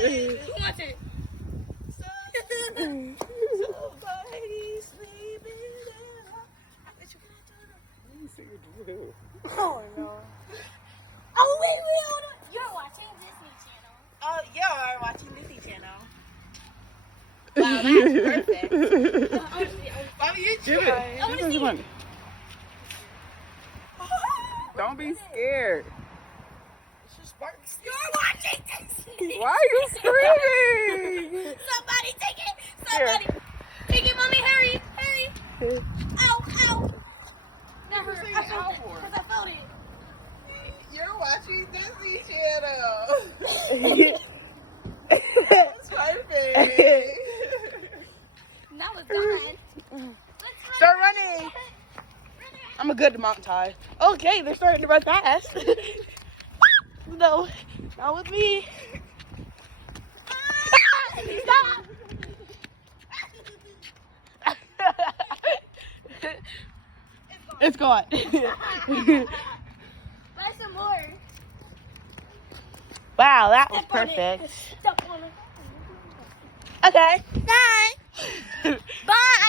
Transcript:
Who wants it? Somebody sleeping there. Oh no. Oh wait, hold on. You're watching Disney Channel. Oh, you're watching Disney Channel. Wow, that's perfect. Mommy, you Give it. try. I want to see one. Don't be scared. You're watching Disney. Why are you screaming? Somebody take it. Somebody take it, mommy. Hurry, hurry. Ow, ow. That hurt. I felt it. Because I felt it. You're watching Disney Channel. That's perfect. That was done. Start running. I'm a good mountain tie. Okay, they're starting to run fast. No, not with me. Stop. It's gone. Buy some more. Wow, that was Step on it. perfect. Step on it. Okay. Bye. Bye.